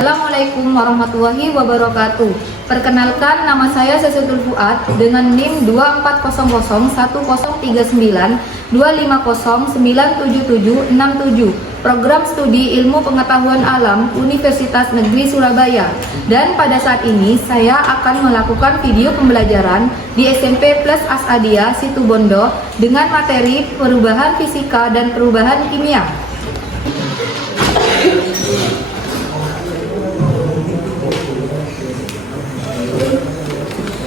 Assalamualaikum warahmatullahi wabarakatuh. Perkenalkan, nama saya Sesutul Fuad dengan NIM 240013950977767, Program Studi Ilmu Pengetahuan Alam Universitas Negeri Surabaya. Dan pada saat ini saya akan melakukan video pembelajaran di SMP Plus Asadia Situbondo dengan materi perubahan fisika dan perubahan kimia.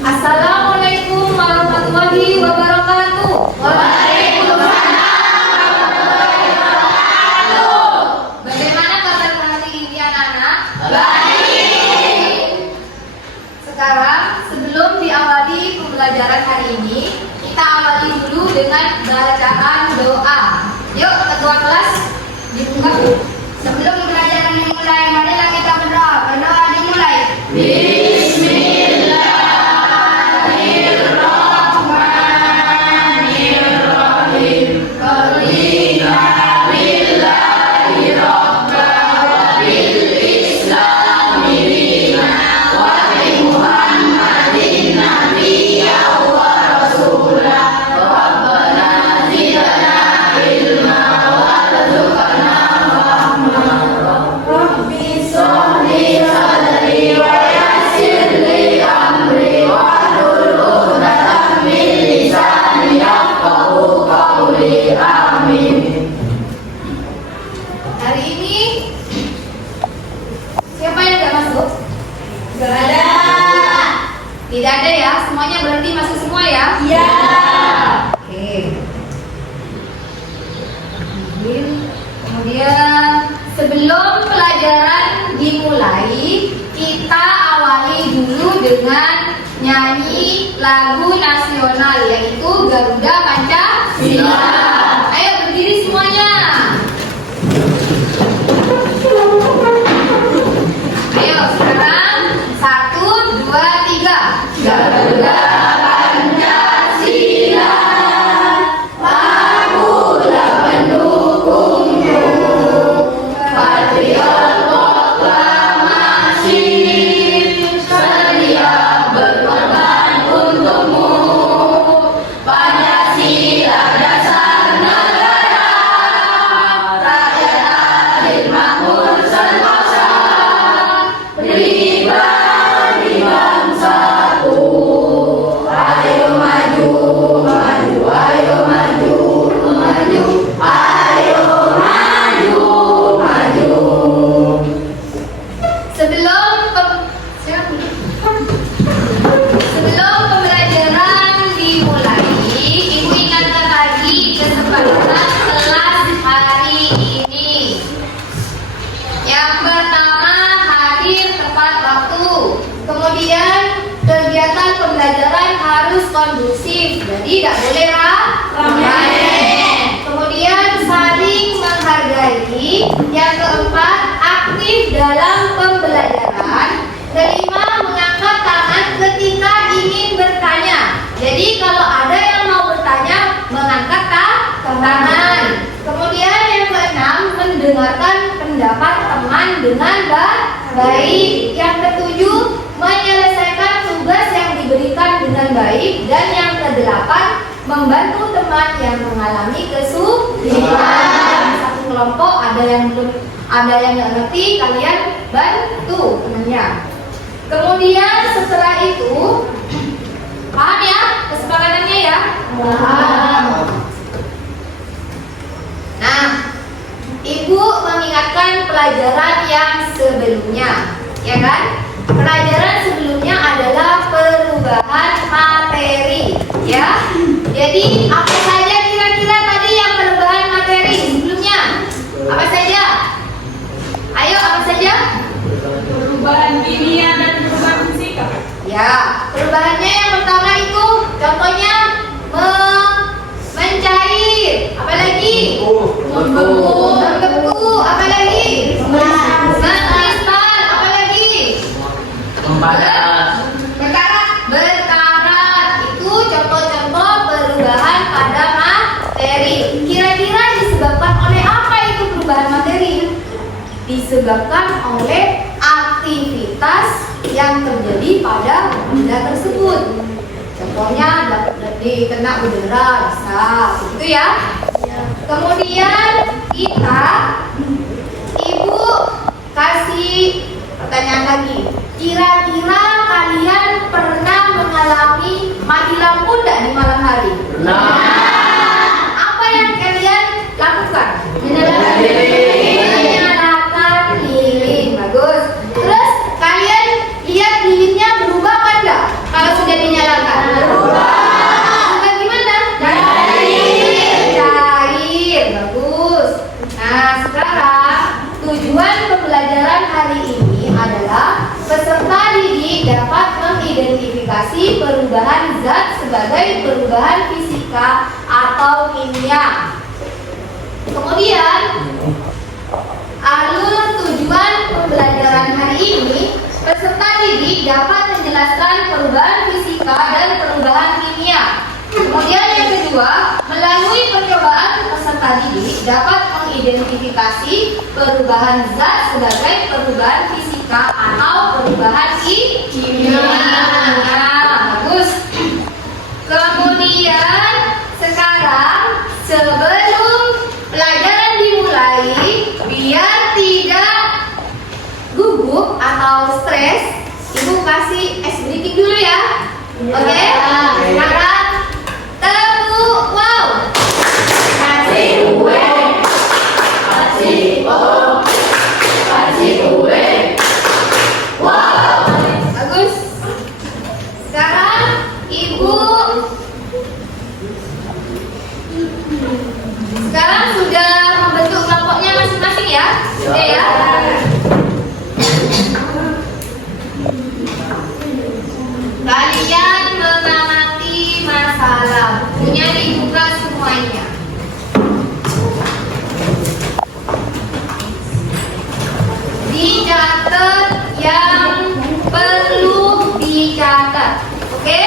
Assalamualaikum warahmatullahi wabarakatuh. Waalaikumsalam warahmatullahi wabarakatuh. Bagaimana kabar hari ini anak-anak? Baik. Sekarang sebelum diawali pembelajaran hari ini, kita awali dulu dengan bacaan doa. Yuk ketua kelas dibuka. Sebelum pembelajaran dimulai, marilah kita berdoa. Berdoa dimulai. Hari ini siapa yang tidak masuk? Gak ada. Tidak ada ya? Semuanya berarti masuk semua ya? Iya. Oke. Kemudian sebelum pelajaran dimulai, kita awali dulu dengan nyanyi lagu nasional, yaitu Garuda Pancasila. Ayo berdiri semuanya. Ayo sekarang 1, 2, 3. Garuda Pancasila, akulah pendukungmu, patriot proklamasi, sedia berkorban untukmu. Pancasila dasar negara, rakyat adil makmur sentosa, pribadi bangsaku. Ayo maju, maju, ayo maju, maju, ayo maju, maju. Sebelum pembelajaran dimulai, Ibu ingatkan lagi kesepakatan kelas hari ini. Yang pertama, hadir tepat waktu. Kemudian kegiatan pembelajaran harus kondusif, jadi tidak boleh rame. Kemudian saling menghargai. Yang keempat, aktif dalam pembelajaran. Kelima, mengangkat tangan ketika ingin bertanya. Jadi kalau ada yang mau bertanya, mengangkat tangan. Kemudian yang keenam, mendengarkan pendapat teman dengan baik. Yang ketujuh, menyelesaikan tugas yang diberikan dengan baik. Dan yang kedelapan, membantu teman yang mengalami kesulitan. Satu kelompok ada yang nggak ngerti, kalian bantu temannya. Kemudian setelah itu, paham ya kesepakatannya ya? Paham. Nah, Ibu mengingatkan pelajaran yang sebelumnya, ya kan? Pelajaran sebelumnya adalah perubahan materi, ya. Jadi apa saja kira-kira tadi yang perubahan materi sebelumnya? Apa saja? Ayo, apa saja? Perubahan kimia dan perubahan fisika. Ya, perubahannya yang pertama itu contohnya mencair, apalagi? Membeku, apalagi? Mengkristal, apalagi? Berkarat. Itu contoh-contoh perubahan pada materi. Kira-kira disebabkan oleh apa itu perubahan materi? Disebabkan oleh aktivitas yang terjadi pada benda tersebut. Contohnya dikena udara, bisa, gitu ya. Kemudian Ibu kasih pertanyaan lagi. Kira-kira kalian pernah mengalami mati lampu enggak di malam hari? Apa yang kalian lakukan? Menyalakan lilin. Bagus. Terus kalian lihat lilinnya berubah apa enggak kalau sudah dinyalakan? Berubah gimana? Cair. Bagus. Nah, sekarang tujuan pembelajaran hari ini adalah peserta didik dapat mengidentifikasi perubahan zat sebagai perubahan fisika atau kimia. Kemudian, alur tujuan pembelajaran hari ini, peserta didik dapat menjelaskan perubahan fisika dan perubahan kimia. Kemudian yang kedua, melalui percobaan peserta didik dapat mengidentifikasi perubahan zat sebagai perubahan fisika atau perubahan kimia. Bagus. Kemudian sekarang sebelum pelajaran dimulai, biar tidak gugup atau stres, Ibu kasih ice breaking dulu ya. Oke? Sekarang tepuk wow. Kasih kue. Kasih oh. Kasih kue. Wow. Bagus. Sekarang Ibu sudah membentuk kelompoknya masing-masing ya? Sudah ya? Kalian mengamati masalah, bukunya dibuka semuanya. Dicatat yang perlu dicatat, oke?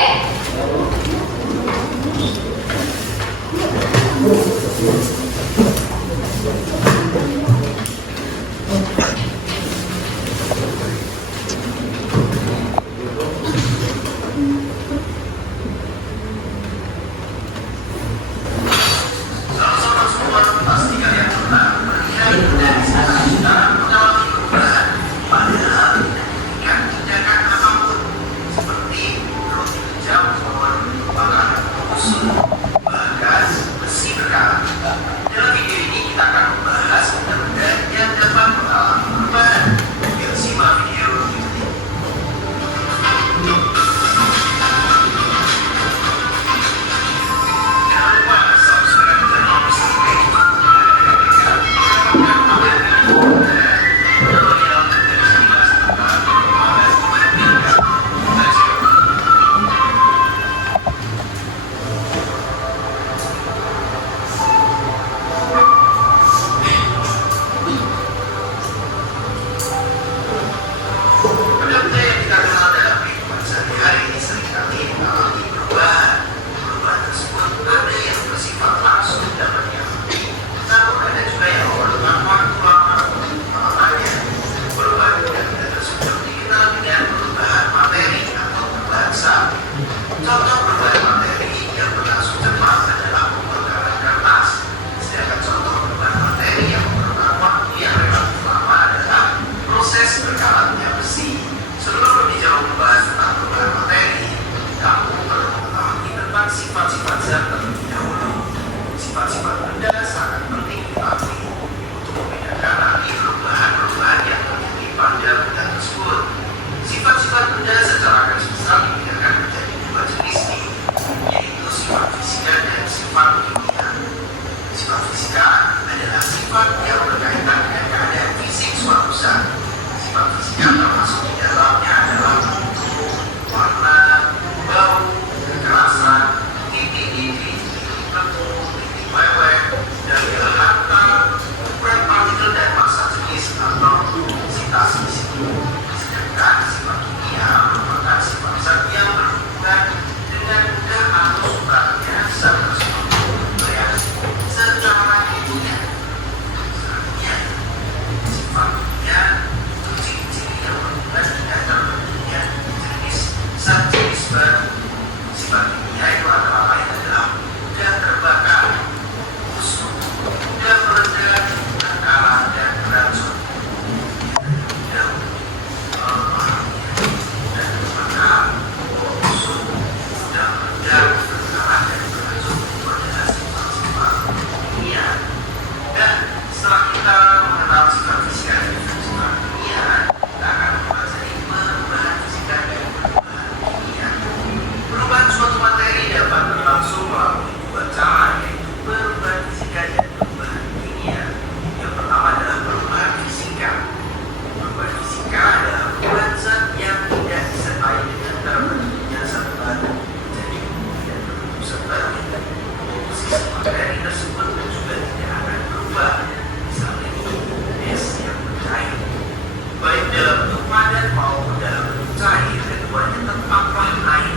maupun dalam bentuk cair, keduanya tetaplah air.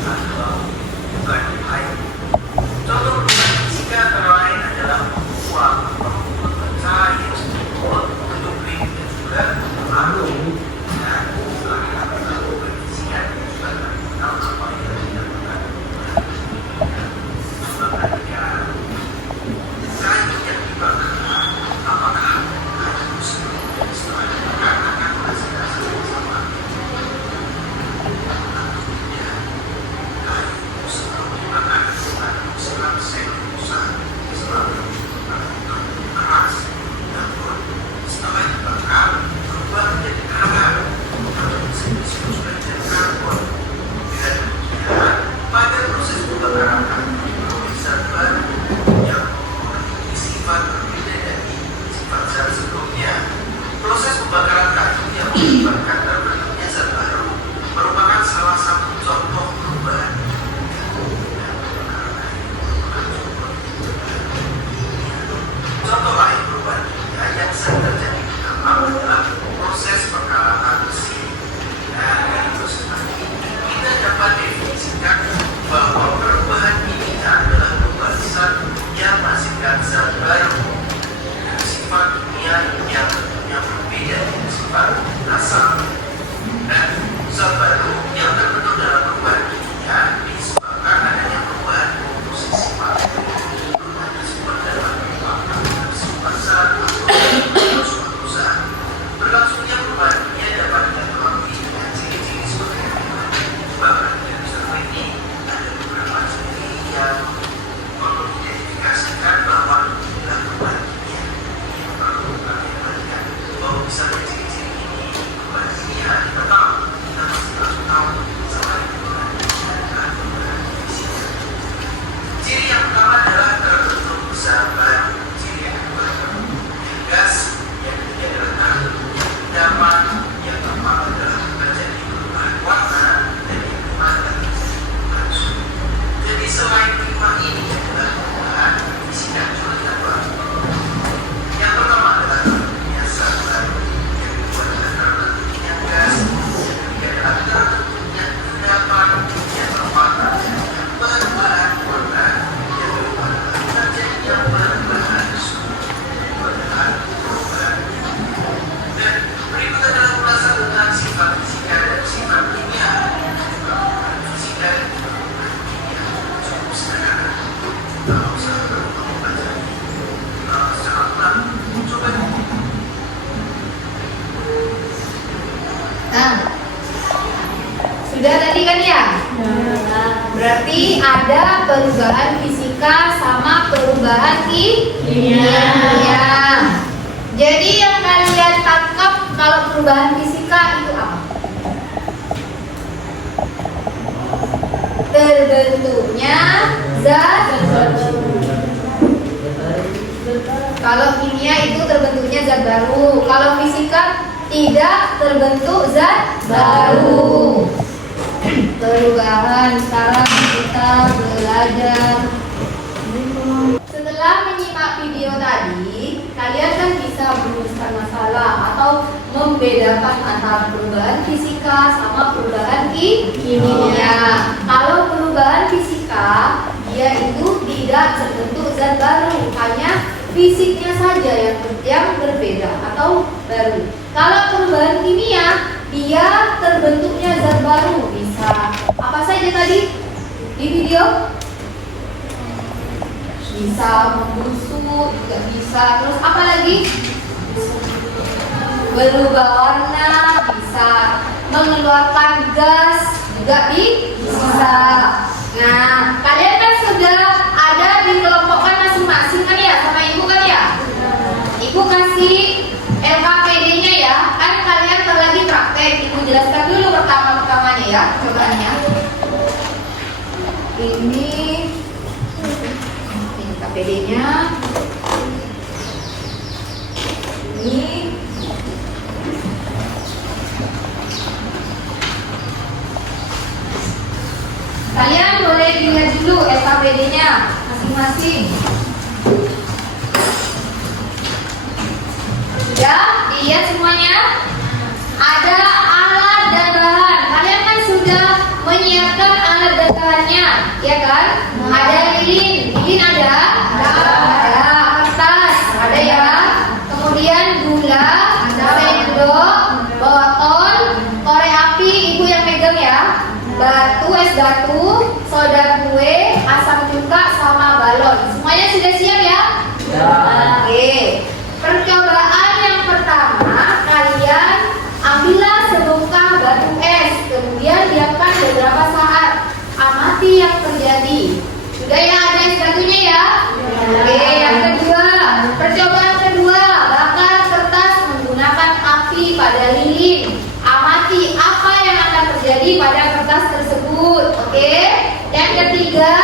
Atau bukan air. Contoh perubahan fisika antara lain adalah uap, membuat cair, bentuk kering dan juga abu. Dan setelah perubahan fisika juga akan tahu apa yang dinamakan pembakaran. Kayu yang dibakar, apakah kayu tersebut setelah dibakar akan menghasilkan yang sama? Tentunya kayu setelah dibakar akan setelah sel rusak, setelah dibakar keras, namun setelah dibakar berubah menjadi karbon atau disebut sebagai karbon. Dengan demikian, pada proses pembakaran kayu bisa baru yang memiliki sifat berbeda dari sifat zat sebelumnya. Proses pembakaran kayu yang menyebabkan terbentuknya zat baru merupakan salah satu contoh perubahan. Contoh lain perubahan kimia yang sering terjadi di alam adalah proses pengalaman besi. Nah, dari proses ini kita dapat definisikan bahwa perubahan kimia adalah perubahan zat yang menghasilkan zat baru dengan sifat kimia yang tentunya berbeda dengan sifat asal. Dan zat baru yang terbentuk dalam perubahan kimia disebabkan adanya perubahan komposisi sifat. Perubahan tersebut dapat merupakan sifat zat atau suatu zat. Berlangsungnya perubahan kimia dapat dipengaruhi dengan ciri-ciri sebagai berikut. Bahkan dari survei ini ada beberapa ciri yang perlu diidentifikasikan bahwa inilah perubahan kimia. Yang perlu kami perhatikan bahwa misalnya ciri-ciri ini perubahan kimia kita tahu, kita pasti langsung tahu selain perubahan kimia adalah perubahan fisika. Ciri yang pertama adalah terbentuk zat baru. Ciri yang kedua terbentuknya gas. Yang ketiga adalah terbentuknya endapan. Yang keempat adalah terjadi perubahan warna. Dan yang kelima adalah terjadi perubahan suhu. Jadi selain kelima ini adalah perubahan fisika juga kita bahas. Yang pertama adalah terbentuknya zat baru. Yang kedua adalah terbentuknya gas. Yang ketiga adalah terbentuknya endapan. Yang keempat terjadinya perubahan warna. Yang kelima adalah terjadinya perubahan suhu. Yang kedua adalah perubahan kimia. Dan berikut adalah ulasan tentang sifat fisika dan sifat kimia. Perubahan fisika dan perubahan kimia cukup sederhana. Kalau sahabat mau mempelajari secara ulang, coba Nah, sudah tadi kan ya? Berarti ada perubahan fisika sama perubahan kimia. Jadi yang kalian tangkap kalau perubahan fisika itu apa? Terbentuknya zat. Kalau kimia itu terbentuknya zat baru. Kalau fisika tidak terbentuk zat baru. Perubahan, sekarang kita belajar. Setelah menyimak video tadi, kalian kan bisa merumuskan masalah atau membedakan antara perubahan fisika sama perubahan kimia. Kalau perubahan fisika, dia itu tidak terbentuk zat baru, hanya fisiknya saja yang berbeda atau baru. Kalau perubahan kimia, dia terbentuknya zat baru. Bisa apa saja tadi di video? Bisa membusuk, juga bisa. Terus apa lagi? Berubah warna, bisa mengeluarkan gas, juga bisa. Nah, kalian kan sudah ada dikelompokkan masing-masing kan ya sama ibu kan ya? Ibu kasih LKPD-nya ya. Kan kalian lagi praktek. Ibu jelaskan dulu pertama-pertamanya ya, cobaannya. Ini LKPD-nya. Ini kalian boleh dilihat dulu LKPD-nya masing-masing. Sudah dilihat semuanya? Ada A Oke. Percobaan yang pertama, kalian ambillah sebongkah batu es, kemudian diamkan beberapa saat. Amati yang terjadi. Sudah ya, ada es batunya ya? Oke, yang kedua, percobaan kedua, bakar kertas menggunakan api pada lilin. Amati apa yang akan terjadi pada kertas tersebut. Oke. Yang ketiga,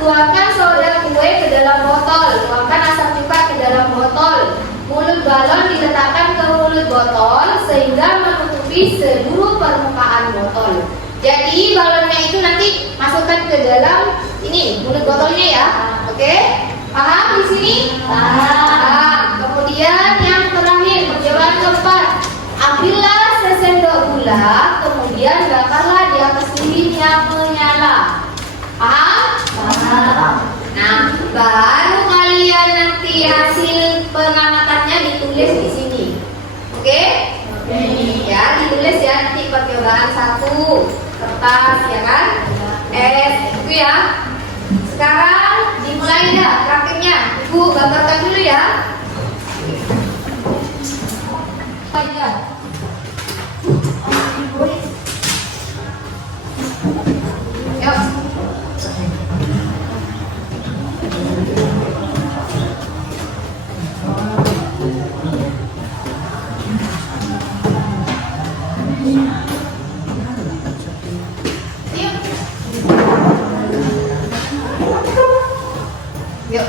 tuangkan soda kue ke dalam botol. Tuangkan asam cuka ke dalam botol. Mulut balon diletakkan ke mulut botol sehingga menutupi seluruh permukaan botol. Jadi balonnya itu nanti masukkan ke dalam ini mulut botolnya ya. Oke? Paham di sini? Paham. Kemudian yang terakhir, percobaan keempat. Ambillah sesendok gula, kemudian bakarlah di atas lilin yang menyala. Paham? Paham. Nah, baru kalian nanti hasil pengamatannya ditulis di sini. Oke? Oke. Ya, ditulis ya nanti percobaan 1. Kertas ya kan? Itu ya. Sekarang dimulai dah prakteknya. Ibu gambarkan dulu ya. Aja. Yuk. Yuk.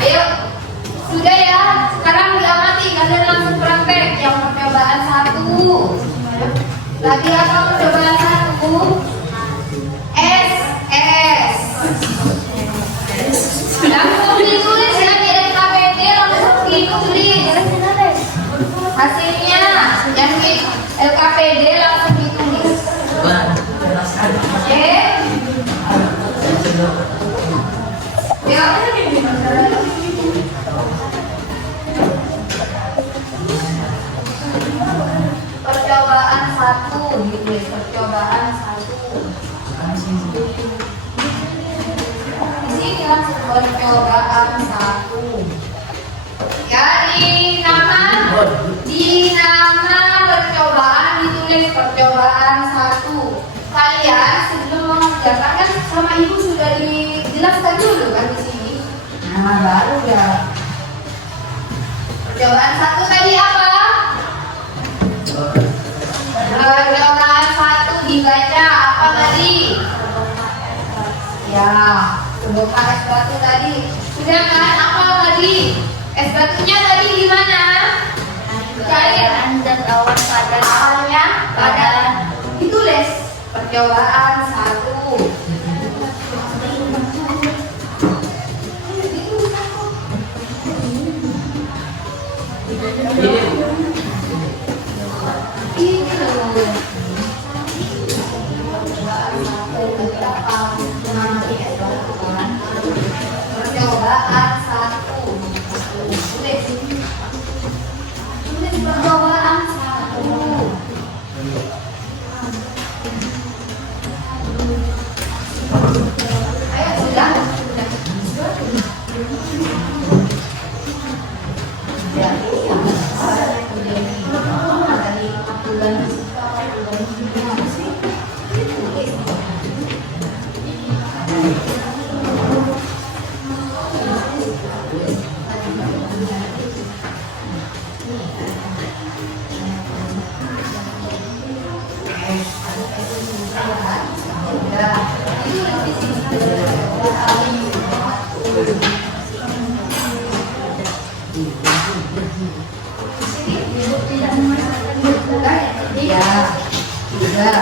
Ayo, sudah ya. Sekarang diamati, kalian langsung praktek. Yang percobaan 1. Lagi apa percobaan 1? S. Langsung ditulis ya di LKPD, langsung ditulis hasilnya. Yang di LKPD langsung ditulis. Oke. Yuk. Percobaan 1 ditulis percobaan 1. Di sini langsung percobaan 1. Ya, di nama percobaan ditulis percobaan 1. Kalian sebelum mengerjakan kan sama ibu sudah dijelaskan dulu kan di sini. Nah, baru ya. Percobaan 1 tadi apa? Percobaan 1 dibaca apa tadi? Ya, sebongkah es batu tadi. Sudah kan? Apa tadi? Es batunya tadi di mana? Cair dan awan padat. Awannya padat. Ditulis percobaan 1. Percobaan 1. Tulis percobaan 1. Ayo sudah. Ya, juga.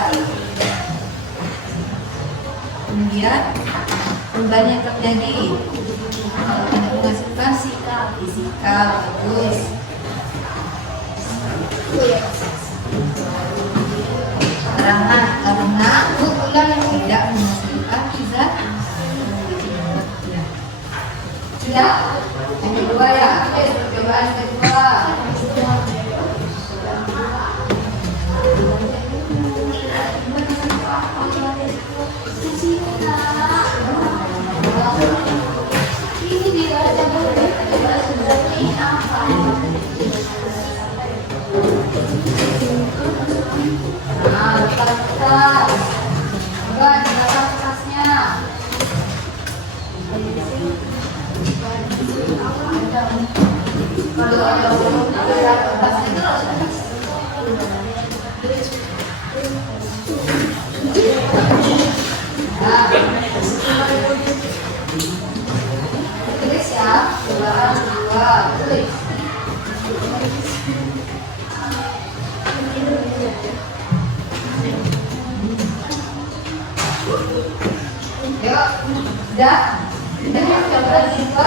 lihat perubahan yang terjadi. Tidak menghasilkan sikap, bagus. Keterangan karena pukulan yang tidak menghasilkan zat. Sudah. Yang kedua ya, percobaan kedua. Nah, lepas kertas. Coba dibaca kertasnya. Kalau ada kertasnya. Nah, tulis ya, cobaan kedua, tulis. Yuk, sudah. Kita coba kedua.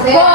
Saya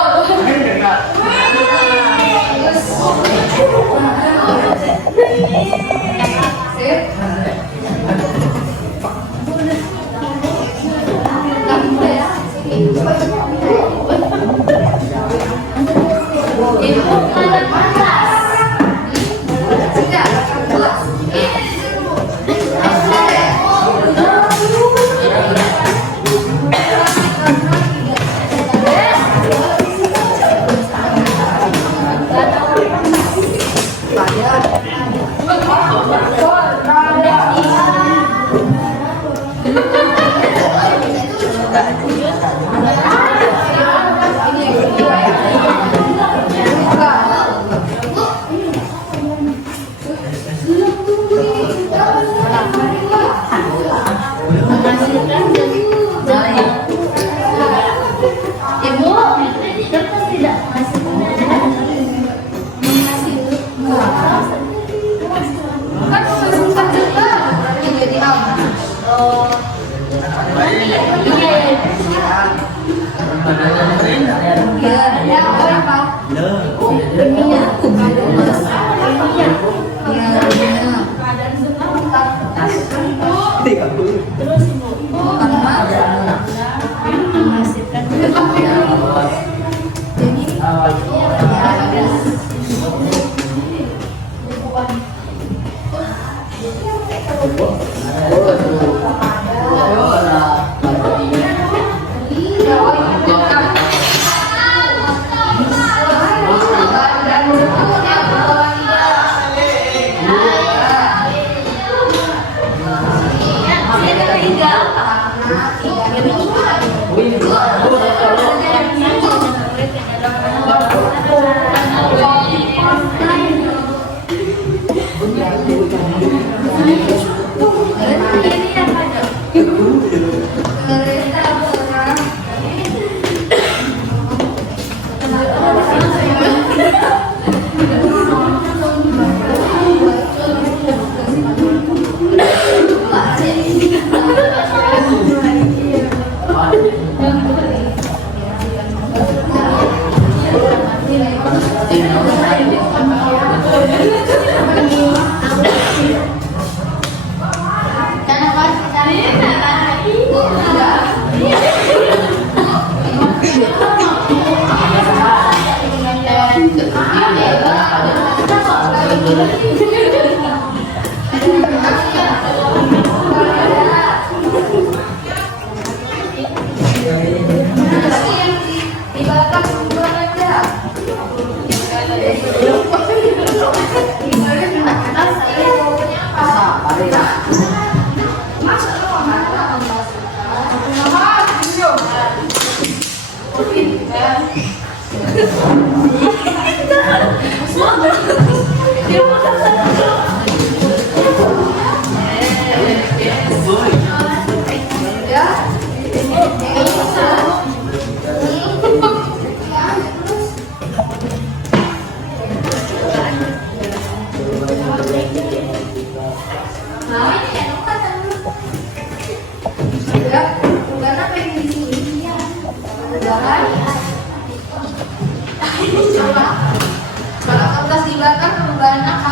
Kalau kertas dibakar perubahan apa?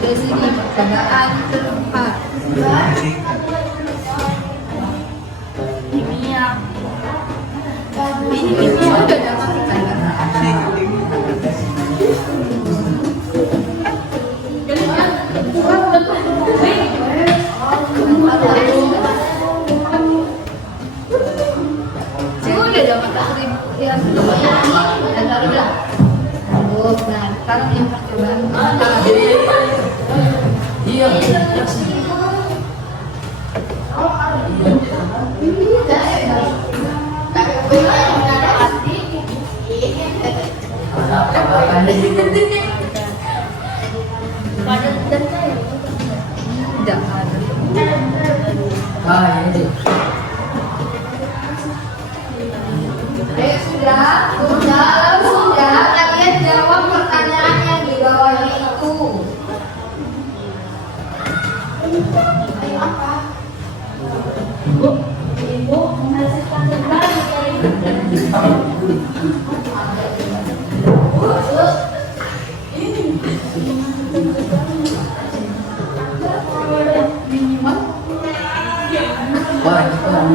ke sini. Percobaan keempat. Kimia. Ini sudah dapat kita. Sudah dapat takrim yang kedua ini dan lalu bilang, nah sekarang yang percobaan Iya. tidak ada. Ah, ini. Sudah. Kalian jawab pertanyaan yang di bawahnya itu. Ayo apa? Ibu menghasilkan kembali dari Wah, ini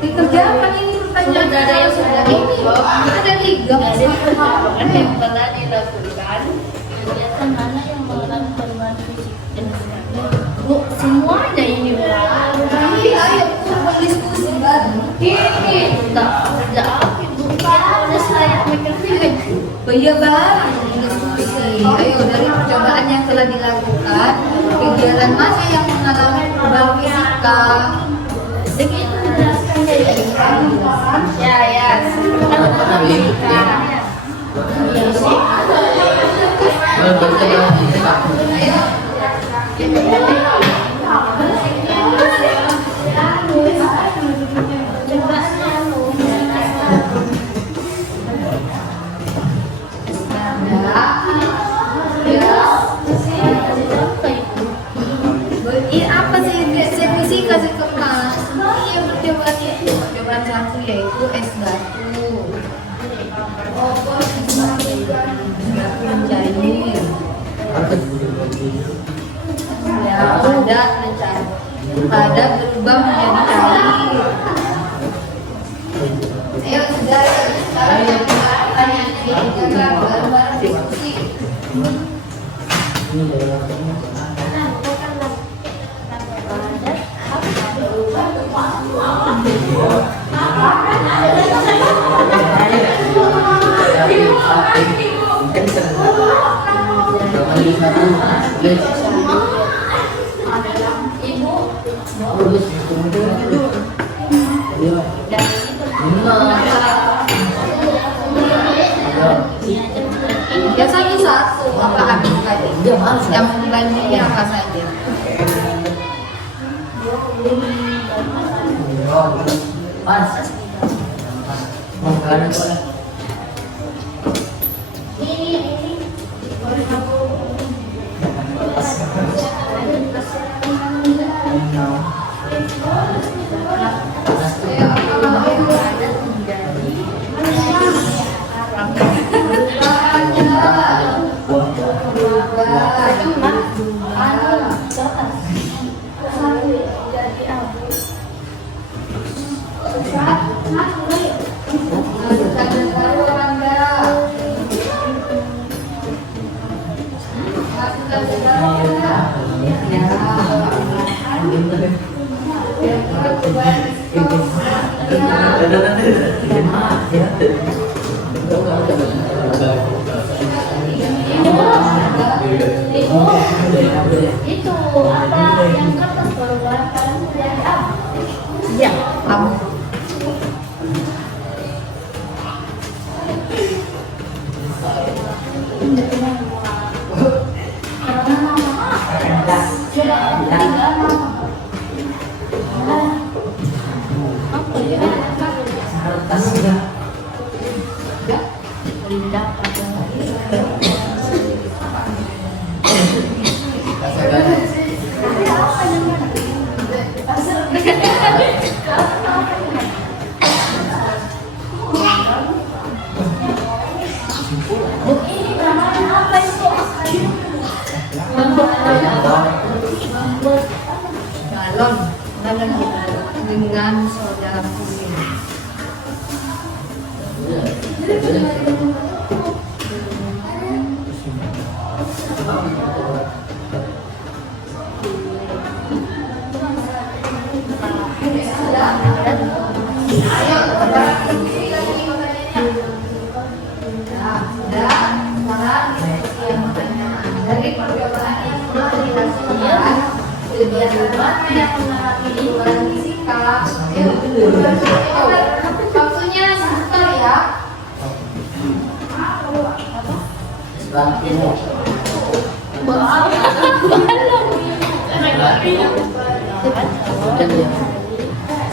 dikerjakan ini pertanyaan. Sudah ada yang sudah Ini ada tiga. Kan yang pernah dilakukan kegiatan mana yang menggunakan perubahan fisik dan kimia? Bu, semuanya ini Nanti ayo berdiskusi bareng. tak kerja apa bu? Ada saya mikir-mikir. Oh iya bareng berdiskusi. Ayo dari percobaan yang telah dilakukan, kegiatan mana yang mengalami perubahan fisika? Begitu menjelaskan ya. Ya. Ini apa sih fisika sih kemas? Iya percobaan itu. Percobaan satu yaitu es batu. Batu mencair. Ya ada berubah menjadi cair. Ayo sudah sekarang pertanyaan ini bareng-bareng diskusi. Ya satu-satu apa habis tadi? Yang membantunya apa saja? dalam kuliah. Ayo, dari percobaan yang telah dilaksanakan, kegiatan mana yang menerapkan perubahan fisika? Waktunya sebentar ya.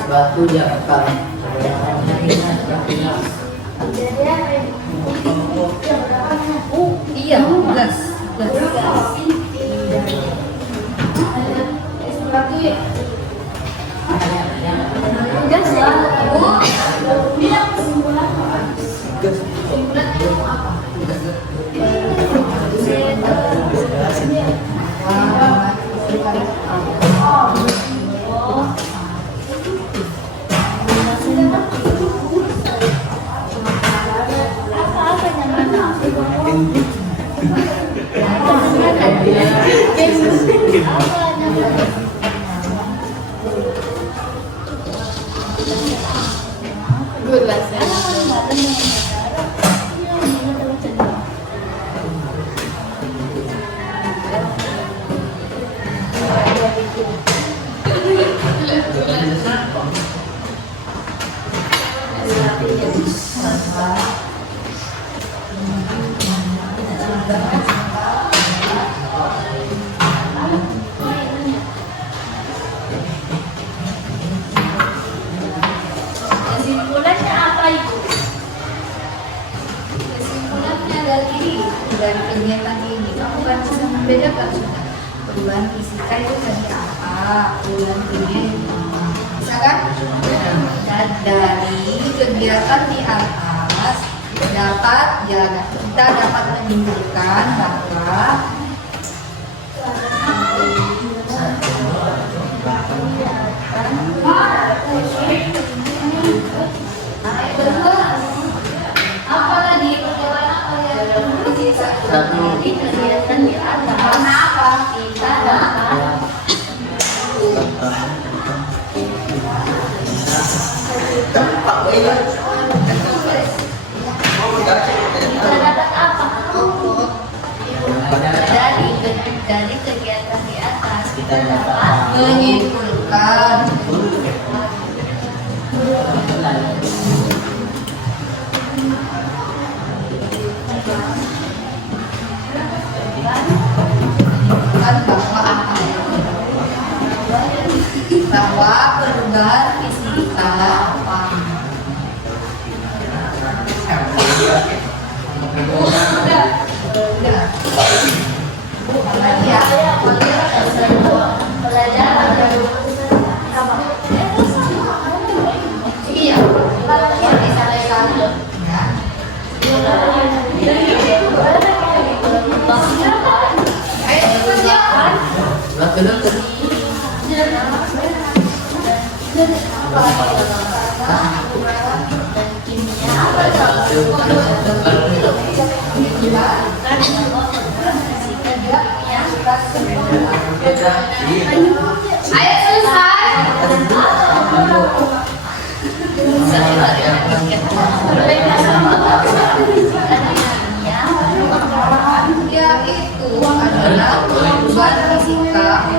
Batu dia rekam. Iya, gas. Gas ya. Bilang kesimpulan apa? Kesimpulan itu apa? Kesimpulannya apa Ibu? Kesimpulannya dari kegiatan ini kamu kan bisa membedakan sudah perubahan fisika itu tadi apa, perubahan kimia itu apa. Bisa kan? Dan dari kegiatan di atas kita dapat menyimpulkan bahwa apa tadi perjalanan apa ya? Di kegiatan di atas. Karena apa? Kita dapat Terdapat apa? dari kegiatan di atas Kita dapat menyimpulkan bahwa perubahan fisika iya, ayo selesai. Ya itu adalah perubahan fisika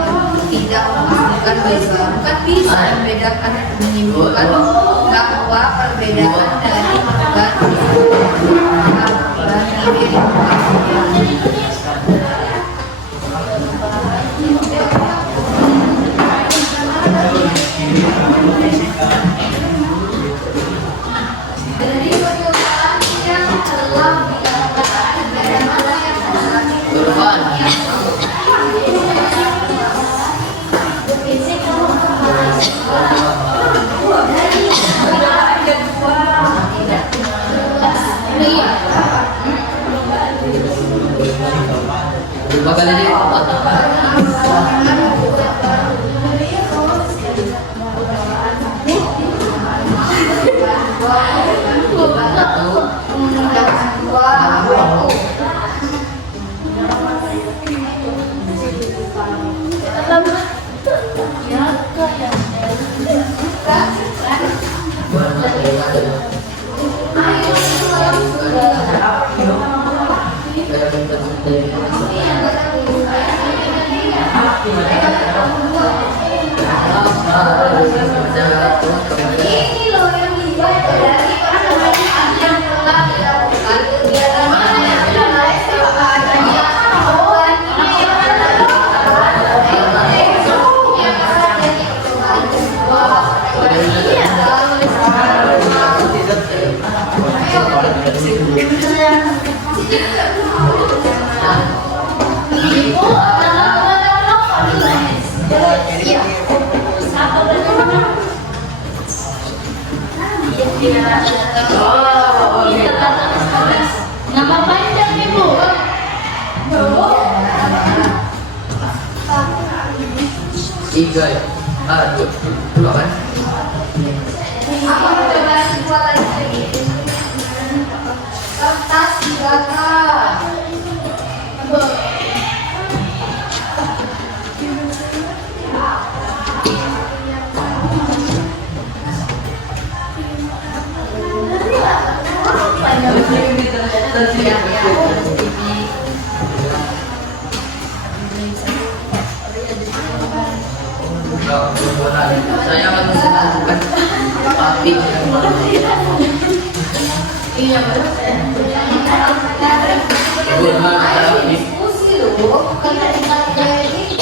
tidak memastikan bahwa bukan bisa membedakan menyimpulkan bahwa perbedaan dari perubahan fisika dari percobaan yang telah dilakukan negara mana yang Ibu adalah iya. Nama panjang Ibu. Tiga ya? Dua kan? Aku coba buat lagi. Kertas bakar. Saya akan menunjukkan api. Iya benar. Diskusi loh, karena ini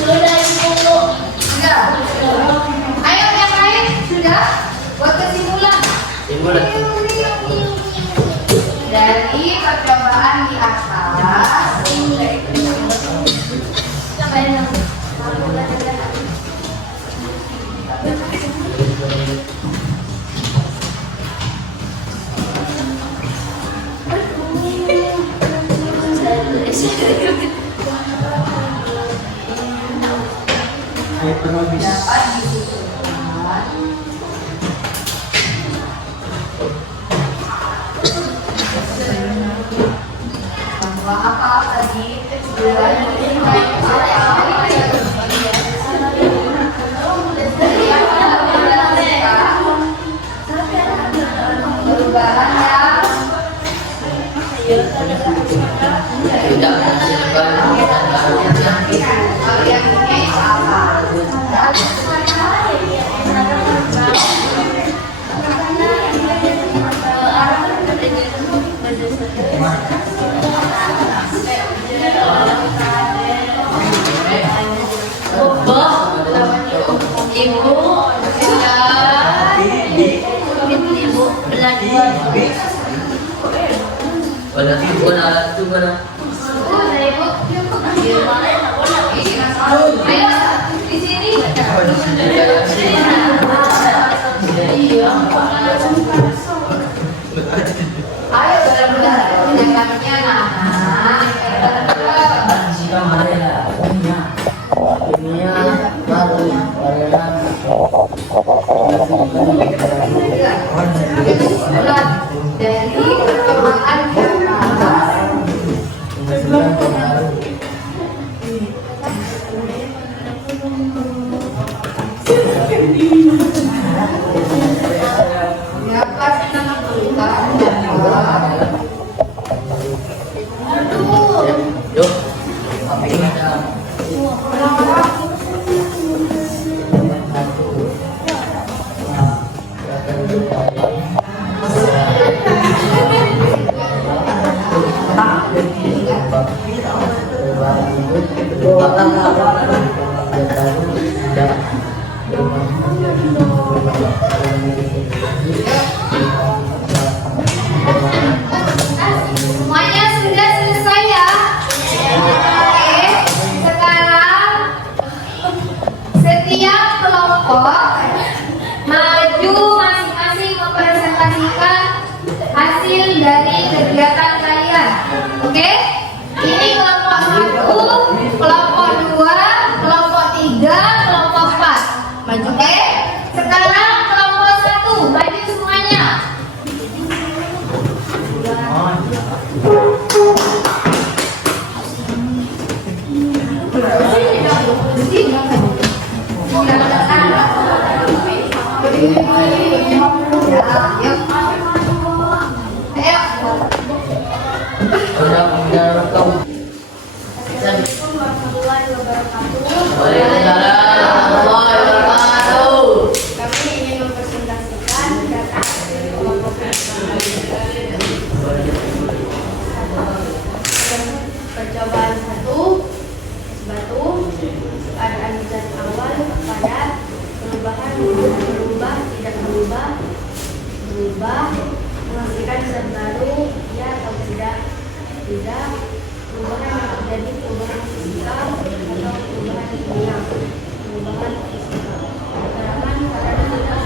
Sudah Ibu. sudah. Ayo yang lain sudah buat kesimpulan. Simpulan. Dari percobaan di atas, dapat disimpulkan bahwa apa tadi perubahan yang Tidak menghasilkan yang ini apa? Ibu sudah Ibu belajar. pada bukan alat itu mana? Di sini. Ayo benar-benar tindakannya anak-anak. Jika mana ya punya dunia baru Kesimpulan dari percobaan di atas. Dapat menentukan bahwa Yuk, apa ini ada? semuanya sudah selesai ya. Oke, sekarang setiap kelompok maju masing-masing mempresentasikan hasil dari kegiatan kalian. Oke, ini kelompok 1, kelompok 2, kelompok 3, kelompok 4. Maju. Oke, sekarang kelompok 1 maju semuanya. Kami ingin mempresentasikan data hasil kelompok percobaan 1 batu keadaan zat awal pada perubahan berubah, menghasilkan zat baru, ya atau tidak. Tidak. Perubahan yang terjadi perubahan fisikal atau perubahan kimia. Perubahan fisikal. Keterangan karena tidak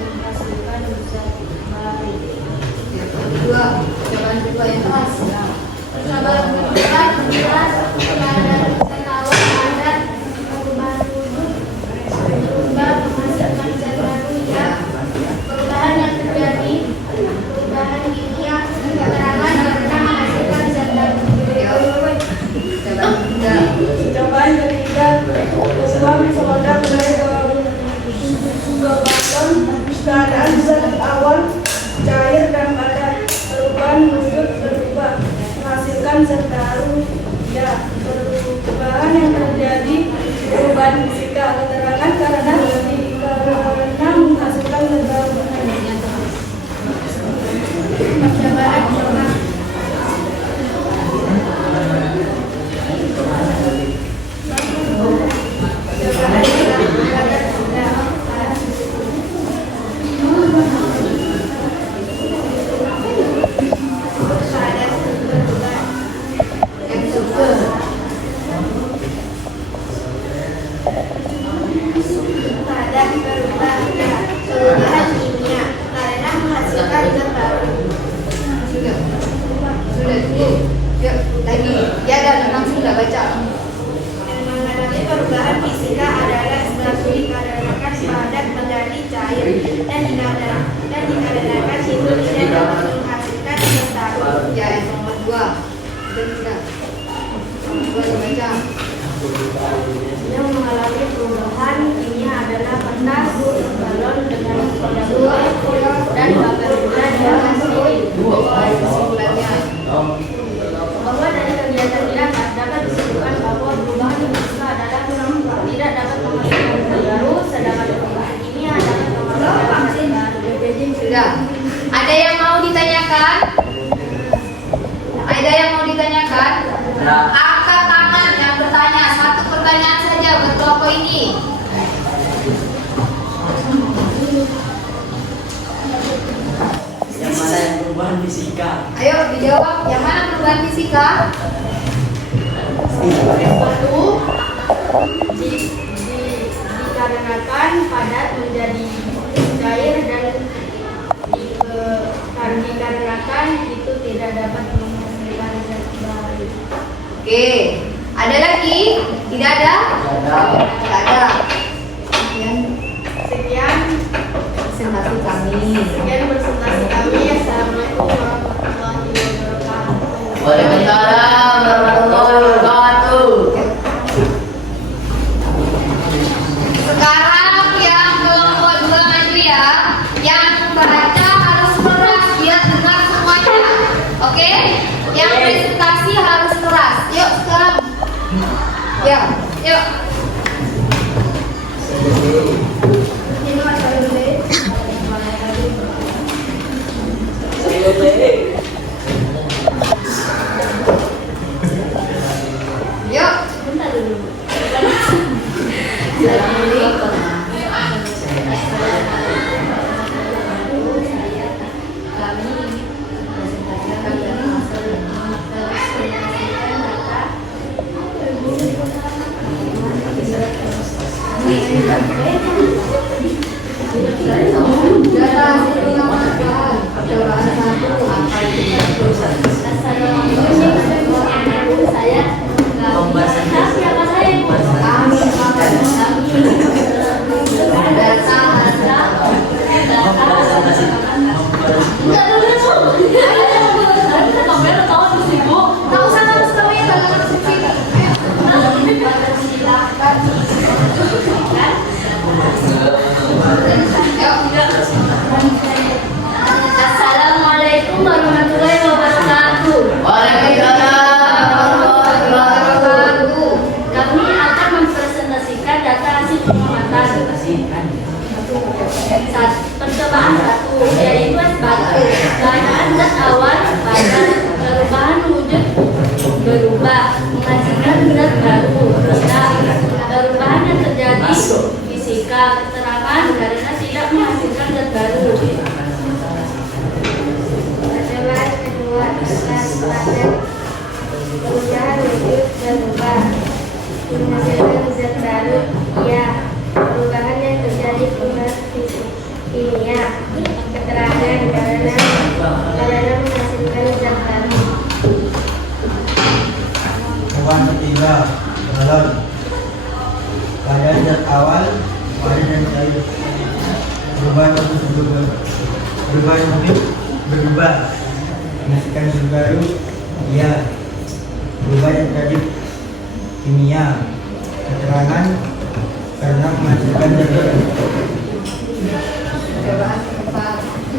menghasilkan zat baru. Yang kedua, jawaban kedua yang keras. Persamaan perubahan jelas keadaan setahun ada perubahan wujud berubah menghasilkan zat baru ya. Perubahan yang terjadi perubahan kimia keterangan karena menghasilkan zat baru. Jawaban ketiga. Jawaban ketiga, uang produk dari pembahasan keadaan zat awal cair dan pada perubahan wujud berubah menghasilkan zat baru ya. Perubahan yang terjadi perubahan fisika keterangan karena menghasilkan zat baru. Percobaan perubahan kimia karena menghasilkan zat baru. Sudah cukup. Yuk lagi. Ya dan langsung nggak baca. Mengalami perubahan fisika adalah suatu dikarenakan padat menjadi cair dan dikarenakan itu tidak dapat menghasilkan zat baru. Ya yang nomor dua. Sudah. Dua dibaca. Yang mengalami perubahan kimia adalah kertas, balon dengan kodam dan bakar gula dan hasil. Kesimpulannya. Bahwa dari kegiatan di atas dapat disimpulkan bahwa perubahan fisika adalah tidak dapat menghasilkan zat baru, sedangkan perubahan kimia dapat menghasilkan zat baru. Sudah. Ada yang mau ditanyakan? Ada yang mau ditanyakan? Angkat tangan yang bertanya. Satu pertanyaan saja buat kelompok ini. Yang mana yang perubahan fisika? Ayo dijawab. Yang mana perubahan fisika? Satu, dikarenakan padat menjadi cair dan dikarenakan itu tidak dapat menghasilkan zat baru. Oke. Ada lagi? Tidak ada? Tidak ada. Sekian Presentasi kami. presentasi kami. Assalamualaikum warahmatullahi wabarakatuh. Waalaikumsalam warahmatullahi wabarakatuh. Sekarang yang kelompok dua maju ya. Yang baca harus keras biar dengar semuanya. Oke? Yang presentasi harus keras. Yuk sekarang. Ya, yuk. Ini masalah dulu. Yuk. Bentar dulu. Assalamualaikum warahmatullahi wabarakatuh. Waalaikumsalam warahmatullahi wabarakatuh. Kami akan mempresentasikan data hasil pengamatan. Percobaan satu, yaitu batu. Keadaan zat awal pada perubahan wujud berubah menghasilkan zat baru. Perubahan yang terjadi fisika keterangan karena tidak menghasilkan zat baru. padat, perubahan wujud berubah, menghasilkan zat baru, iya, perubahan yang terjadi pada fisik kimia, keterangan karena menghasilkan zat baru. Poin ketiga, balon. Pada zat awal, pada dan cair. Perubahan tersebut berubah, menghasilkan zat baru, iya. Perubahan yang terjadi kimia, keterangan karena menghasilkan zat baru.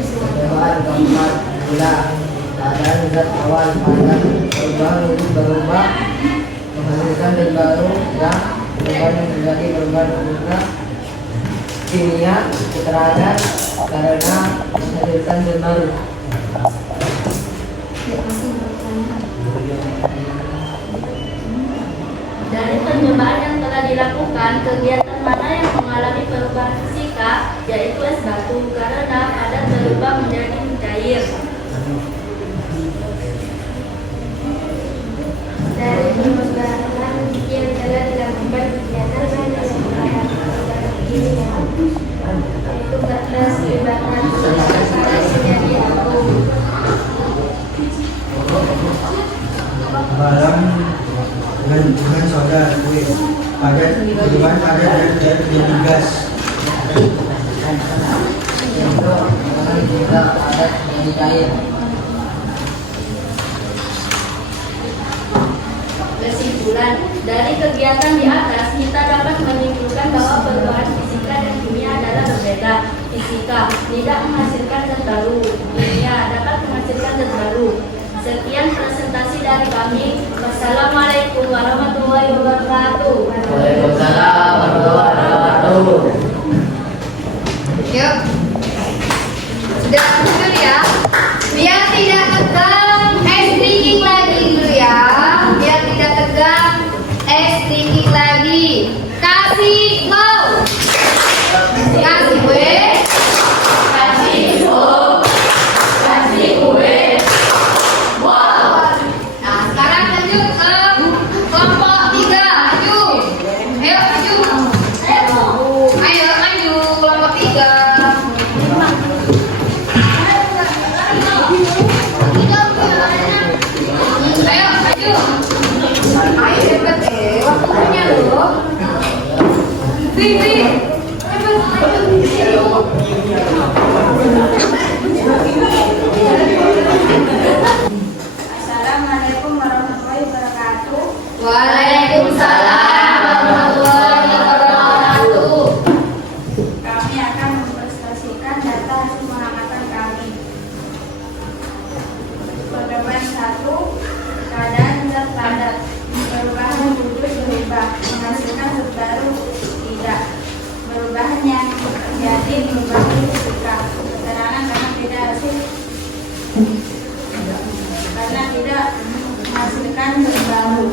Percobaan keempat, gula. Keadaan zat awal padat, perubahan wujud berubah, menghasilkan zat baru, ya. Perubahan yang terjadi perubahan gula, kimia, keterangan karena menghasilkan zat baru. Dari percobaan yang telah dilakukan, kegiatan mana yang mengalami perubahan fisika, yaitu es batu, karena padat berubah menjadi cair. Dari percobaan yang telah dilakukan, kegiatan mana yang mengalami perubahan kimia, yaitu batas dibakar padat menjadi abu. Balon dengan soda kue padat, perubahan padat dan menjadi gas. Untuk menggunakan gula padat menjadi cair. Kesimpulan, dari kegiatan di atas kita dapat menyimpulkan bahwa perubahan fisika dan kimia adalah berbeda. Fisika tidak menghasilkan zat baru, kimia dapat menghasilkan zat baru. Sekian presentasi dari kami. Wassalamualaikum warahmatullahi wabarakatuh. Waalaikumsalam warahmatullahi wabarakatuh. Yuk, sudah tidur ya. Biar tidak tegang, drinking lagi dulu ya. Biar tidak tegang, drinking lagi. Kasih go, kasih gue, kasih go, kasih gue. Wow. Nah sekarang lanjut ke kelompok 3. Maju, ayo maju. Ayo maju kelompok 3. Ayo maju. Ayo cepet waktunya loh. Sini. Assalamualaikum warahmatullahi wabarakatuh. Waalaikumsalam warahmatullahi wabarakatuh. Kami akan mempresentasikan data hasil pengamatan kami. Percobaan 1, keadaan zat padat, perubahan wujud berubah, menghasilkan zat baru, tidak. Perubahan yang terjadi perubahan fisika, keterangan karena tidak menghasilkan zat baru.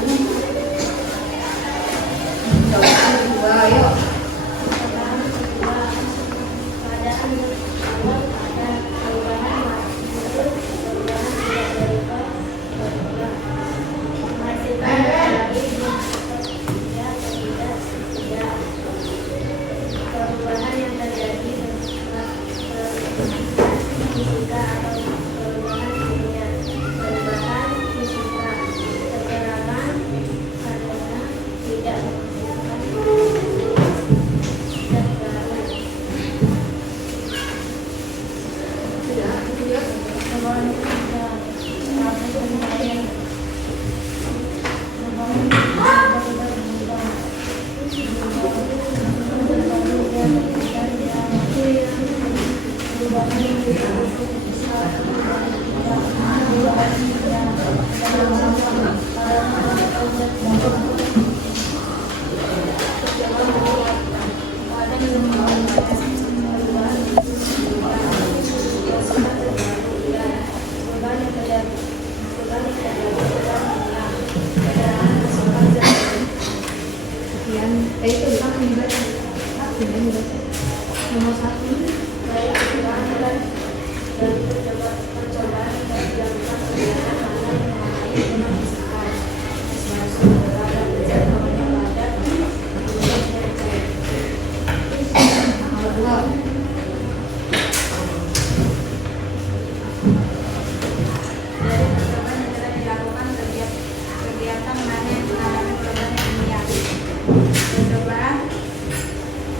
Ayo. Perubahan yang terjadi fisika atau perubahan kimia, perubahan fisika, keterangan karena tidak zat baru. Itu kan dibaca. Nomor 1. Percobaan yang dilakukan kegiatan mana mengalami perubahan kimia. Percobaan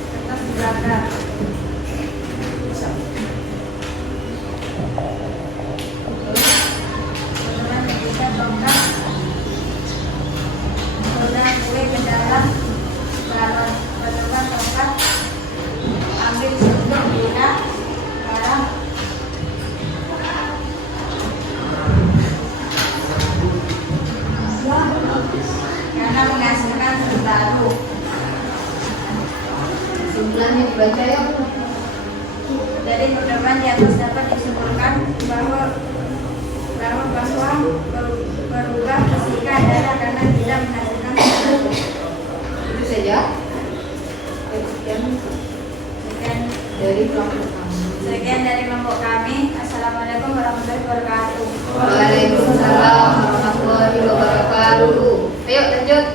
kertas belajar. Percobaan menjadikan tongkat roda kue ke dalam balon. Percobaan tongkat ambil sumber guna garam. Karena menghasilkan zat baru. Kesimpulannya dibaca ya. Dari percobaan di atas dapat disimpulkan bahwa berubah fisika adalah karena tidak menghasilkan zat baru. Itu saja. Sekian Dari kelompok kami. sekian dari kelompok kami. Assalamualaikum warahmatullahi wabarakatuh. Waalaikumsalam warahmatullahi wabarakatuh. Ayo lanjut.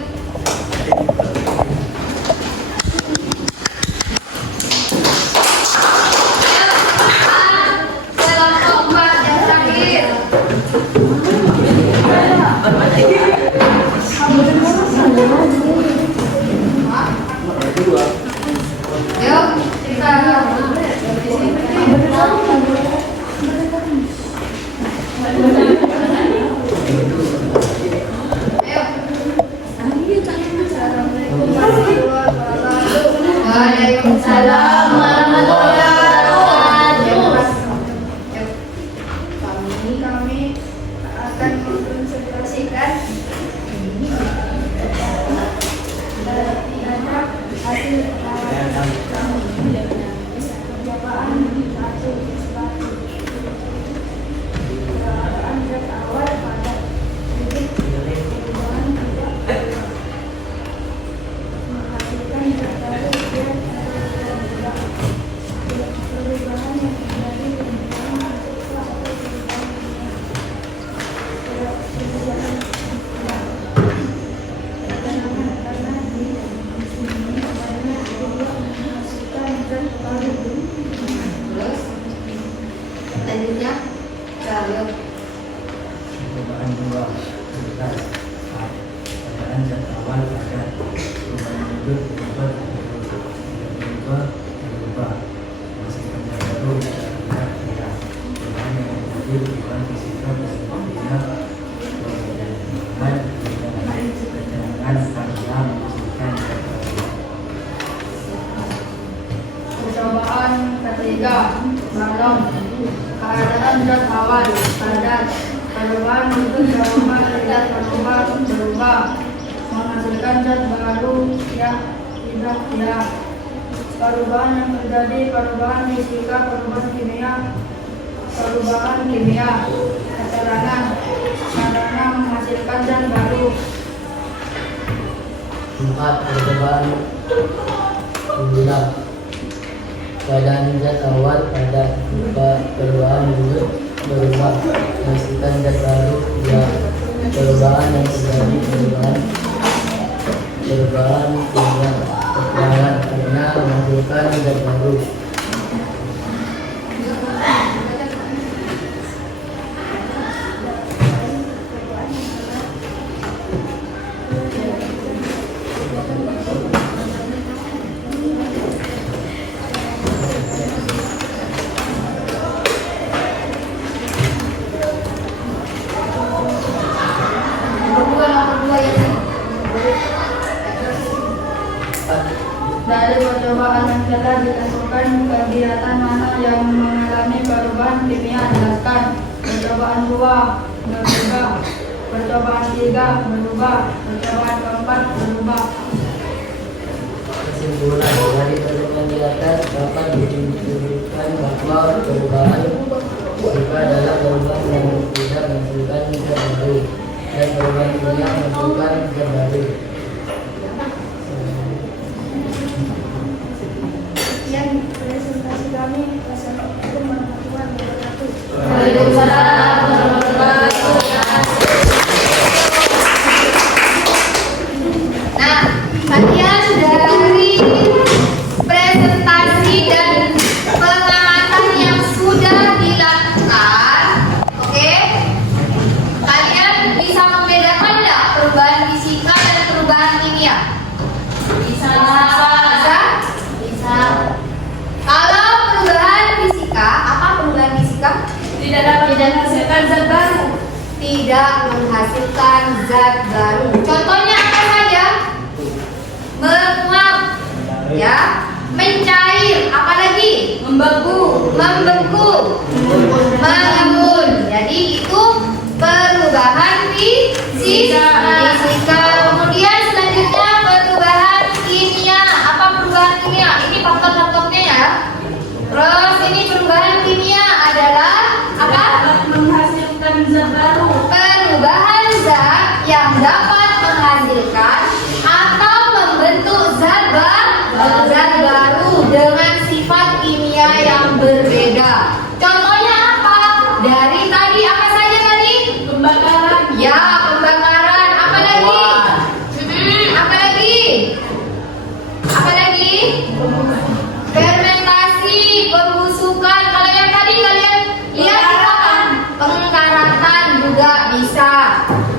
Kelompok 4 yang terakhir. Yuk, kita Waalaikumsalam warahmatullahi wabarakatuh. Kami akan mempresentasikan hasil percobaan zat awal pada titik perubahan tidak menghasilkan zat baru dan perubahan yang terjadi perubahan setelah perubahan Terus selanjutnya Galio. Percobaan 2 sekitar percobaan zat awal pada perubahan wujud berubah menghasilkan zat baru kira-kira perubahan yang terjadi perubahan fisika dan kimia perubahan keterangan karena menghasilkan zat baru. Percobaan ketiga balon. Keadaan zat awal padat. Perubahan wujud berubah tidak berubah menghasilkan zat baru ya tidak ya. Perubahan yang terjadi perubahan fisika, perubahan kimia, keterangan karena menghasilkan zat baru. 4. Percobaan 9. Keadaan zat awal pada perubahan wujud berubah menghasilkan zat baru ya. Perubahan yang terjadi perubahan kimia, keterangan karena menghasilkan zat baru. Dari percobaan yang telah ditentukan kegiatan mana yang mengalami perubahan kimia jelaskan. Percobaan 2 berubah, percobaan 3 berubah, percobaan keempat berubah. Kesimpulan dari pertemuan di atas dapat disimpulkan bahwa perubahan fisika adalah perubahan yang tidak menghasilkan zat baru dan perubahan kimia menghasilkan zat baru. Sekian presentasi kami. Wassalamualaikum warahmatullahi wabarakatuh. Waalaikumsalam warahmatullahi wabarakatuh. tidak menghasilkan zat baru. Tidak menghasilkan zat baru. Contohnya apa saja? Menguap, ya, mencair, apalagi? Membeku, mengembun. Jadi itu perubahan fisika. Kemudian selanjutnya perubahan kimia. Apa perubahan kimia? Ini faktor-faktornya ya. Terus ini perubahan kimia adalah apa? Menghasilkan zat baru. Perubahan zat yang dapat menghasilkan atau membentuk zat baru dengan sifat kimia yang berbeda. Contohnya apa? Dari tadi apa saja tadi? Pembakaran. Ya, pembakaran. Apa lagi? Apa lagi? Apa lagi? Fermentasi, pembusukan. Kalau yang tadi kalian lihat apa? Pengkaratan juga bisa.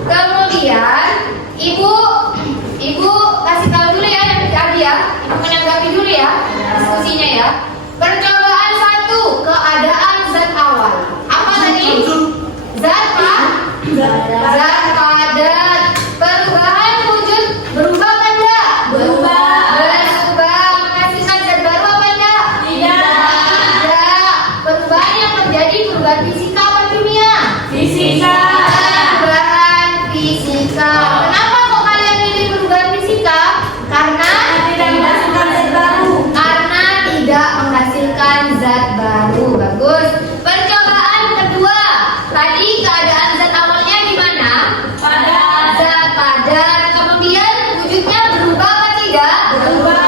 Kemudian ibu kasih tahu dulu ya yang tadi ya. Ibu menanggapi dulu ya diskusinya ya. Percobaan 1, keadaan zat awal. Apa tadi? Zat apa? Zat padat. Perubahan wujud berubah apa enggak? Berubah. Menghasilkan zat baru apa enggak? Tidak. Perubahan yang terjadi perubahan fisika apa kimia? Fisika. Perubahan fisika. Kenapa kok kalian pilih perubahan fisika? Karena Tidak menghasilkan zat baru. Karena tidak menghasilkan zat baru. Bagus. Percobaan kedua. Tadi keadaan zat awalnya gimana? Zat padat. Kemudian wujudnya berubah apa tidak? Berubah.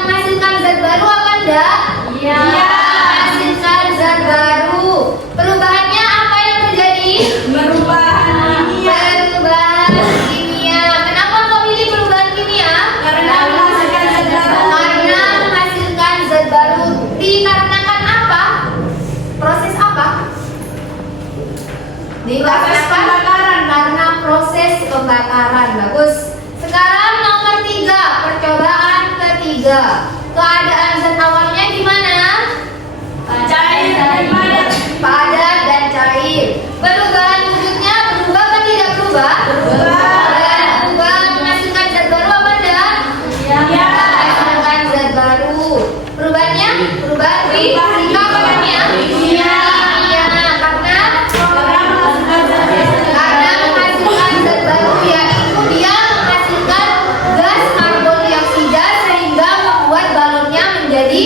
Menghasilkan zat baru apa enggak? Iya. Menghasilkan zat baru. Perubahannya apa yang terjadi? Perubahan kimia. Perubahan kimia. Kenapa kau pilih perubahan kimia? Karena menghasilkan zat baru. Karena menghasilkan zat baru. Dikarenakan apa? Proses apa? Proses pembakaran. Karena proses pembakaran. Bagus. Sekarang nomor 3, percobaan ketiga. Keadaan zat awalnya gimana? Cair dan padat. Padat dan cair. Perubahan wujudnya berubah atau tidak berubah? Berubah. Menghasilkan zat baru apa enggak? Iya. Menghasilkan zat baru. Perubahannya? Perubahan fisika apa kimia? Kimia. Karena menghasilkan zat baru, yaitu dia menghasilkan gas karbon dioksida sehingga membuat balonnya menjadi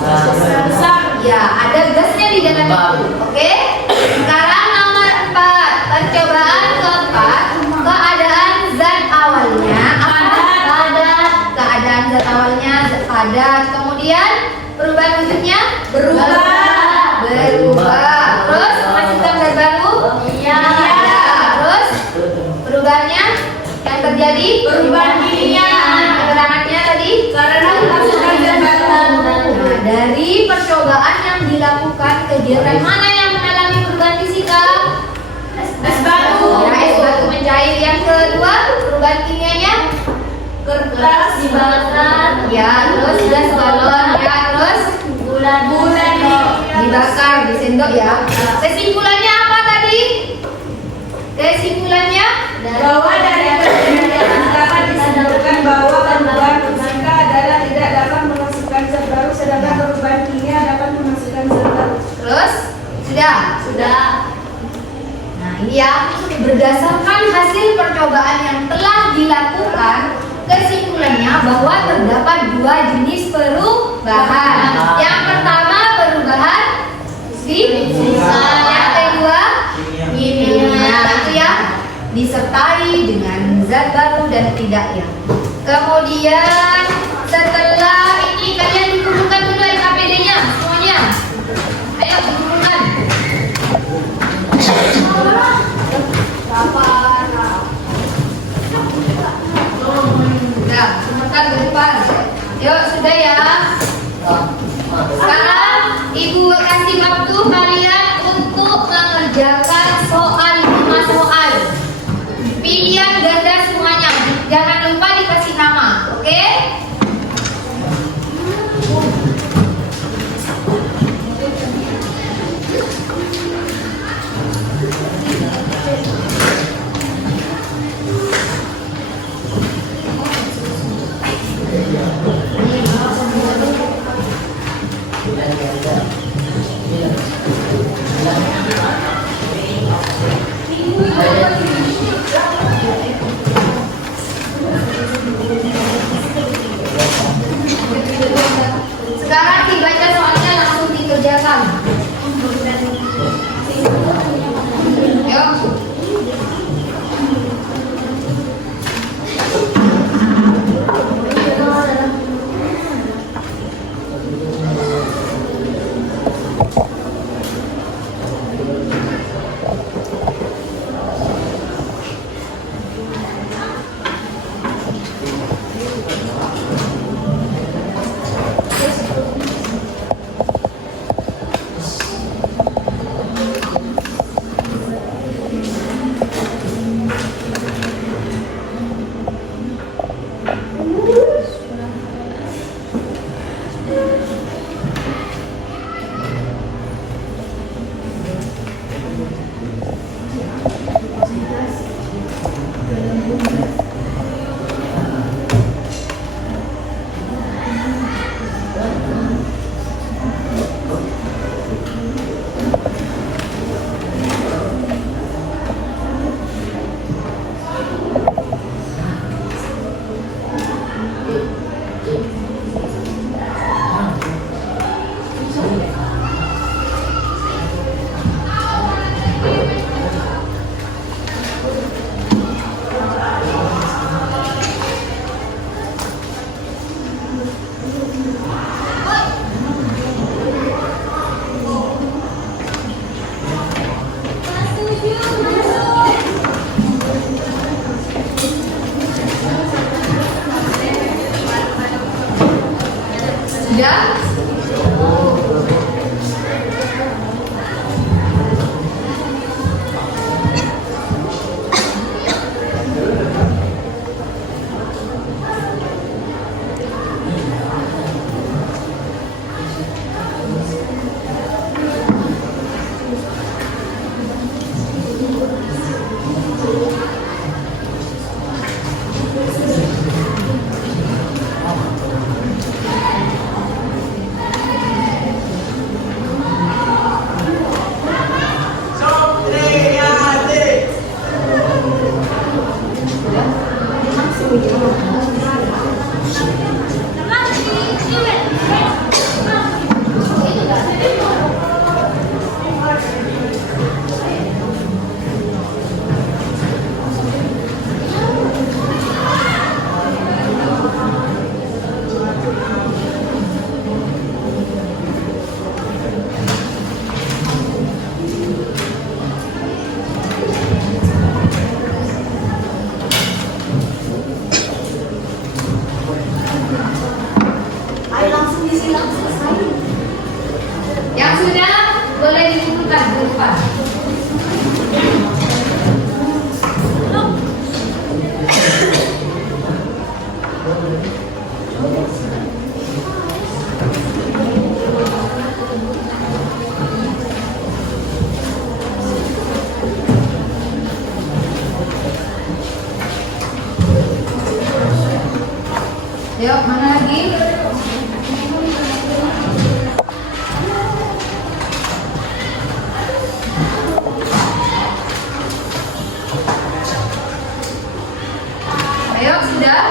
Besar. ya, ada gasnya di dalam itu. Oke? Sekarang nomor 4, percobaan keempat, keadaan zat awalnya apa? Padat. Keadaan zat awalnya padat. Kemudian perubahan wujudnya berubah. Terus menghasilkan zat baru? Iya. Terus perubahannya yang terjadi? Perubahan kimia. Keterangannya tadi? Karena menghasilkan zat baru. Nah, dari percobaan yang dilakukan, kegiatan mana yang mengalami perubahan fisika? Es batu. Ya, es batu mencair. Yang kedua, perubahan kimianya? Kertas dibakar. Ya, terus gas balon. Ya, terus Bulan dibakar, disendok ya. Kesimpulannya apa tadi? Kesimpulannya? bahwa dari penelitian dapat disimpulkan bahwa perubahan fisika adalah tidak dapat menghasilkan zat baru, sedangkan perubahan kimia dapat menghasilkan zat baru. Terus? Sudah. Nah, ini ya, berdasarkan hasil percobaan yang telah dilakukan, kesimpulannya bahwa terdapat 2 jenis perubahan. Yang pertama perubahan fisika, yang kedua kimia. Itu ya, disertai dengan zat baru dan tidak ya. Kemudian setelah ini kalian dikumpulkan dulu SKPD-nya semuanya. Ayo dikumpulkan. Sudah, kumpulkan ke depan. Yuk, sudah ya. Sekarang ibu kasih waktu kalian untuk mengerjakan soal 5 soal. Pilihan ganda semuanya. Jangan lupa dikasih nama, oke? Sekarang dibaca soalnya langsung dikerjakan. Yuk. Sudah? Yang sudah boleh dikumpulkan ke depan. Yuk, mana lagi? Ayo, sudah?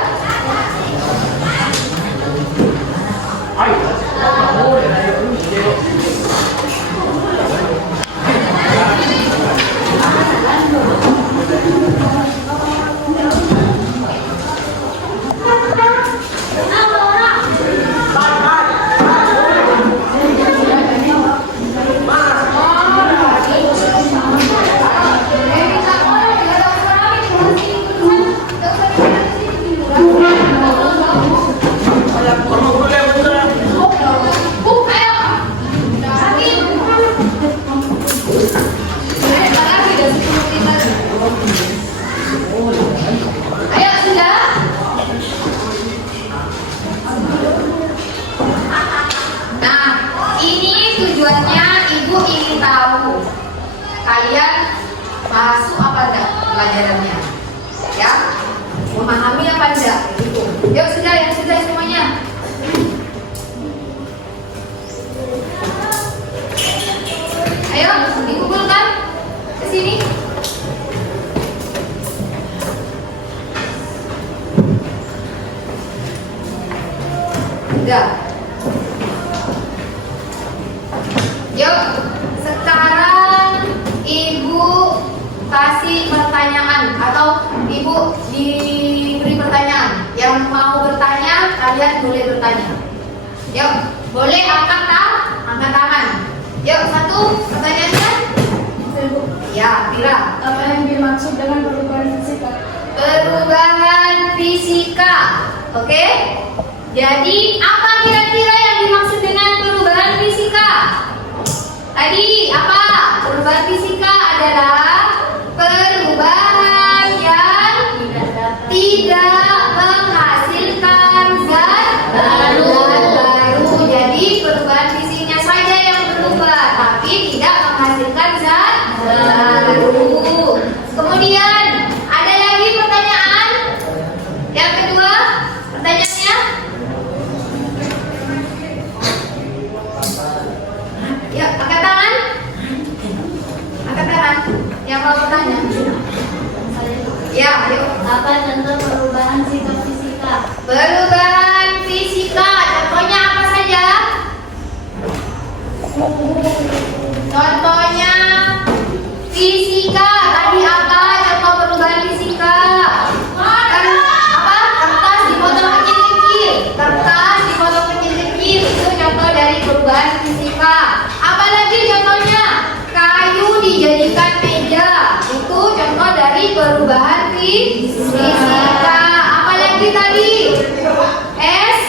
Ayo, sudah? Nah, ini tujuannya Ibu ingin tahu kalian masuk apa enggak pelajarannya, ya? Memahami apa enggak? Gitu. Yuk, sudah, yang sudah semuanya. Ayo, dikumpulkan ke sini. Sudah. Yuk, sekarang Ibu kasih pertanyaan atau Ibu diberi pertanyaan. Yang mau bertanya, kalian boleh bertanya. Yuk, boleh angkat tangan. Yuk, satu pertanyaannya. Ya, Tira. Apa yang dimaksud dengan perubahan fisika? Perubahan fisika. Oke? Jadi, apa kira-kira yang dimaksud dengan perubahan fisika? Tadi apa? Perubahan fisika adalah perubahan yang tidak menghasilkan zat baru. Jadi perubahan fisiknya saja yang berubah, tapi tidak menghasilkan zat baru. Kemudian ada lagi pertanyaan? Yang kedua, pertanyaannya? Ya, angkat tangan. Angkat tangan. Yang mau bertanya? Ya, yuk. Apa contoh perubahan sikap fisika? Perubahan fisika, contohnya apa saja? Contohnya fisika, tadi apa contoh perubahan fisika? Apa? Kertas dipotong kecil-kecil. Kertas dipotong kecil-kecil, itu contoh dari perubahan fisika. Apalagi contohnya? Kayu dijadikan meja, itu contoh dari perubahan fisika. Apalagi tadi? Es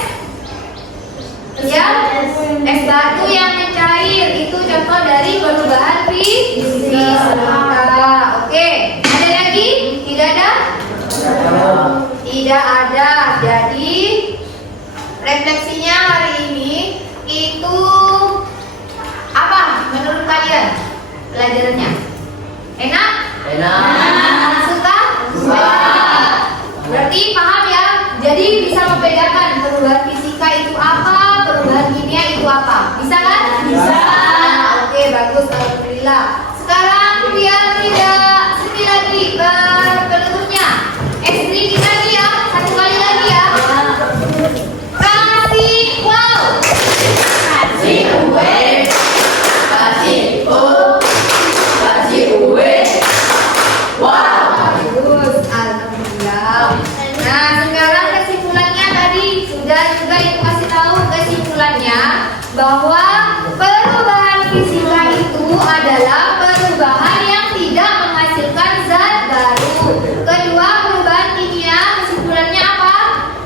batu yang mencair, itu contoh dari perubahan fisika. Oke, ada lagi? Tidak ada? Tidak ada. Jadi refleksinya hari ini itu apa menurut kalian pelajarannya? Enak? Enak. Suka? Berarti paham ya? Jadi bisa membedakan perubahan fisika itu apa, perubahan kimia itu apa. Bisa kan? Bisa. Oke, bagus. Alhamdulillah. Sekarang biar tidak sedih lagi penutupnya. Ekstrim lagi ya. Satu kali lagi ya. Kasih wow. Kasih kue. Kasih o. Kasih kue. Wow. Bagus. Alhamdulillah. Nah, sekarang kesimpulannya tadi sudah juga Ibu kasih tahu kesimpulannya bahwa perubahan fisika itu adalah perubahan yang tidak menghasilkan zat baru. Kedua, perubahan kimia kesimpulannya apa?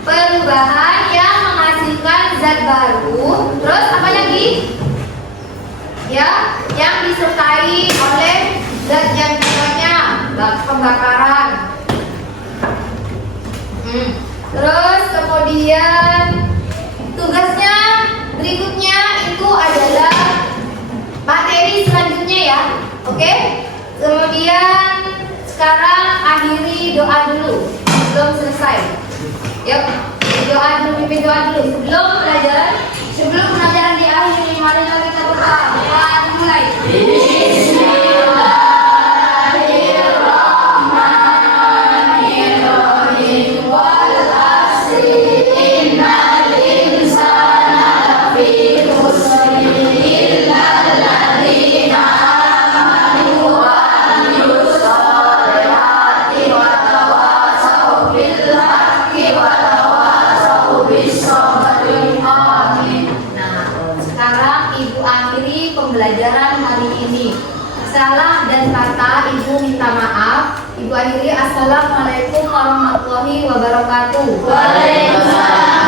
Perubahan yang menghasilkan zat baru. Terus apa lagi? Ya, yang disertai oleh zat yang namanya pembakaran. Terus kemudian tugasnya berikutnya itu adalah materi selanjutnya ya. Oke? Kemudian sekarang akhiri doa dulu sebelum selesai. Yuk, doa dulu, pimpin doa dulu sebelum pelajaran diakhiri. Mari kita berdoa. Mulai. Pembelajaran hari ini. Salah dan kata Ibu minta maaf. Ibu akhiri. Assalamualaikum warahmatullahi wabarakatuh. Waalaikumsalam.